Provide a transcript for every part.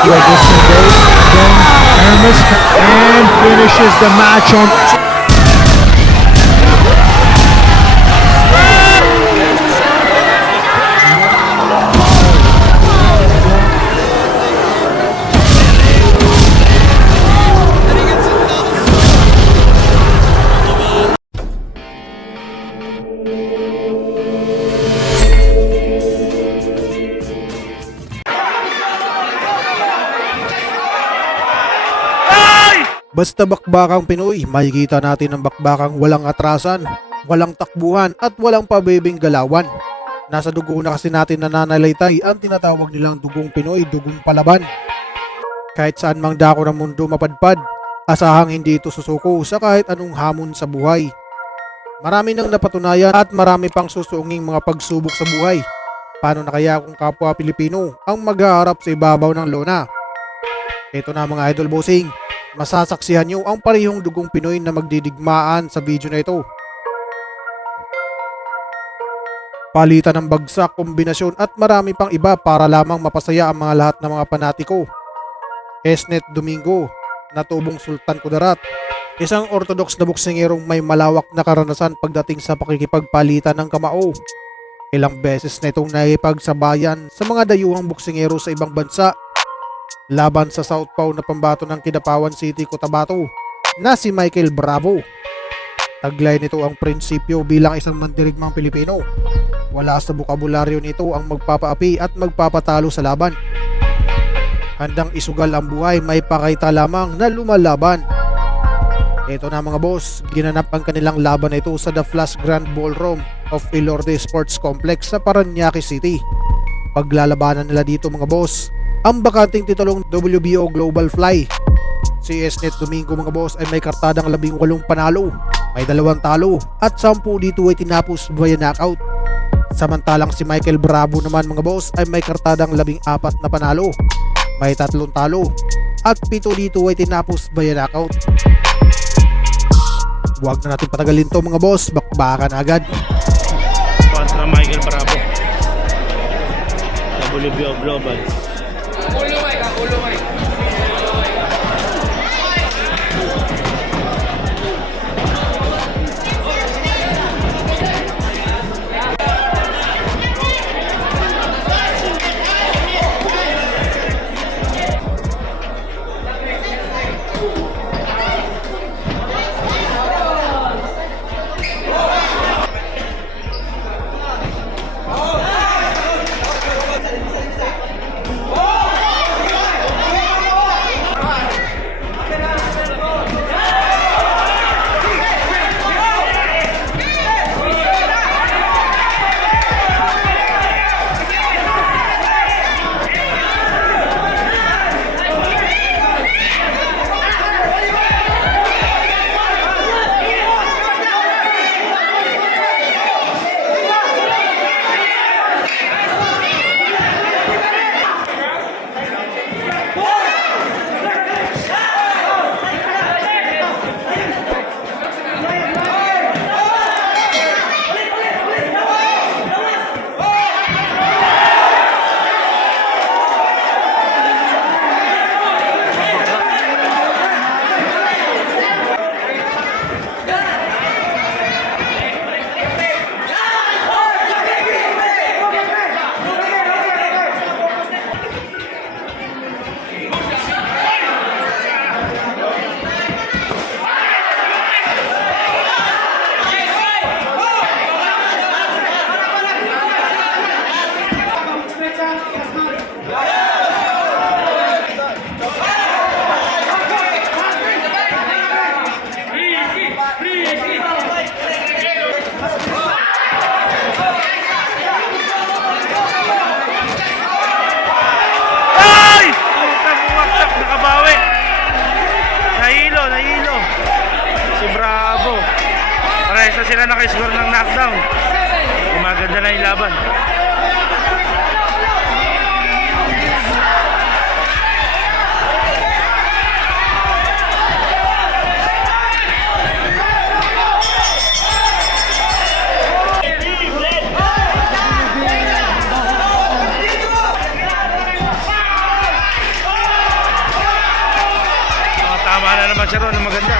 Register goes, then Hermes and finishes the match on. Basta bakbakang Pinoy, makikita natin ang bakbakang walang atrasan, walang takbuhan at walang pabebeng galawan. Nasa dugo na kasi natin nananalaytay ang tinatawag nilang dugong Pinoy, dugong palaban. Kahit saan mang dako ng mundo mapadpad, asahang hindi ito susuko sa kahit anong hamon sa buhay. Marami nang napatunayan at marami pang susunging mga pagsubok sa buhay. Paano na kaya kung kapwa Pilipino ang maghaharap sa ibabaw ng lona? Ito na mga idol bossing. Masasaksihan nyo ang parehong dugong Pinoy na magdidigmaan sa video na ito. Palitan ng bagsak, kombinasyon at marami pang iba para lamang mapasaya ang mga lahat ng mga panatiko. Esnet Domingo, natubong Sultan Kudarat, isang orthodox na boksingerong may malawak na karanasan pagdating sa pakikipagpalitan ng kamao. Ilang beses na itong nakipagsabayan sa mga dayuhang boksingero sa ibang bansa. Laban sa Southpaw na pambato ng Kidapawan City, Cotabato na si Michael Bravo. Taglay nito ang prinsipyo bilang isang mandirigmang Pilipino. Wala sa bukabularyo nito ang magpapaapi at magpapatalo sa laban. Handang isugal ang buhay, may pakita lamang na lumalaban. Ito na mga boss, ginanap ang kanilang laban na ito sa The Flash Grand Ballroom of Ilorde Sports Complex sa Parañaque City. Paglalabanan nila dito mga boss, ang bakanting titulong WBO Global Fly. Si Esnet Domingo mga boss ay may kartadang 18 panalo, may 2 talo at 10 dito ay tinapos via knockout. Samantalang si Michael Bravo naman mga boss ay may kartadang 14 na panalo, may 3 talo at 7 dito ay tinapos via knockout. Huwag na natin patagalin to mga boss, bakbakan agad. Kontra Michael Bravo, WBO Global. Parehas sila nakiscore ng knockdown. Gumaganda na yung laban. nagsaro ng maganda.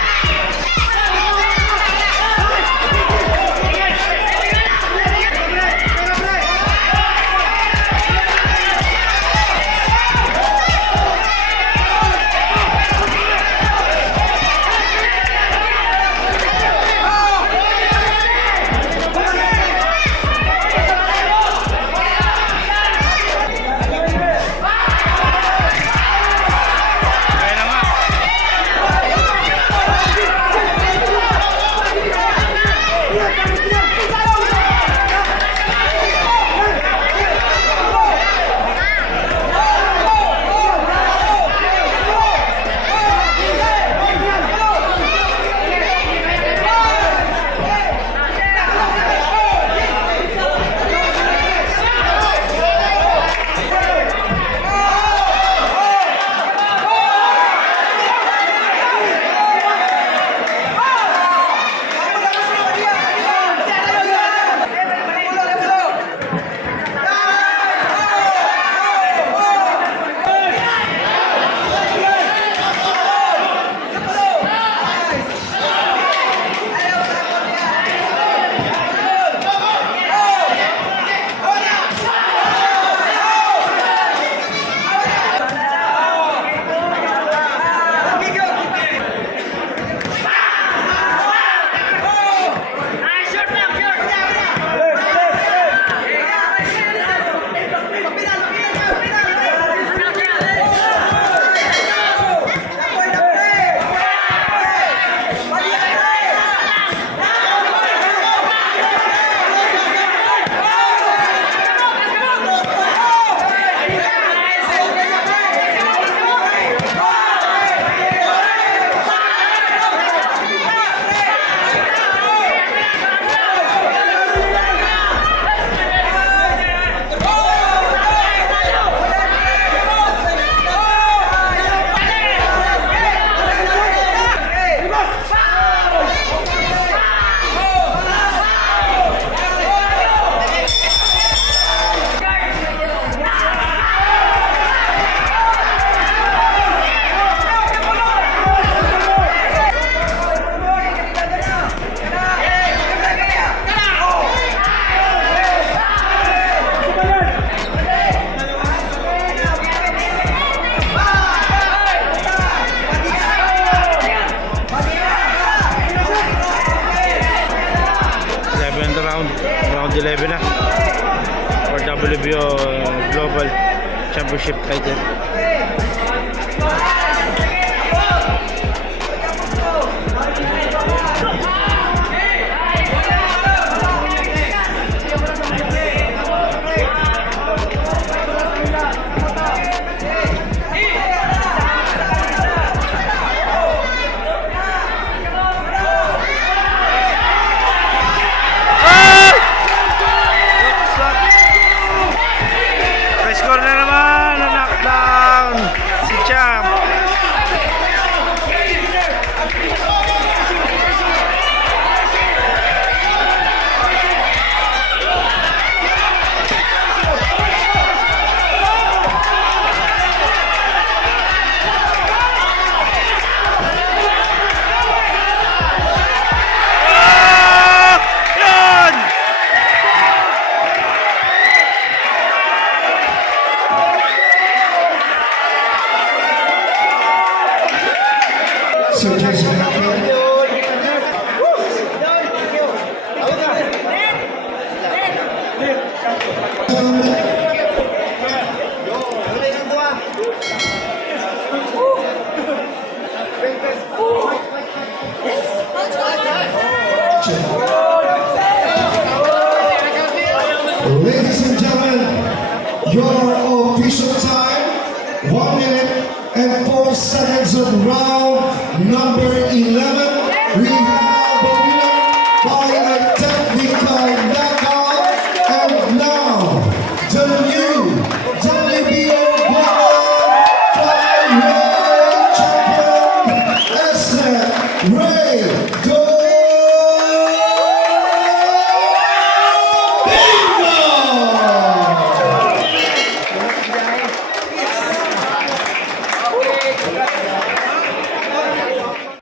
Kaya na nga. Round 11 na for WBO Global Championship title. Score na naman na knockdown si Champ. So just ladies and gentlemen, your official time, 1 minute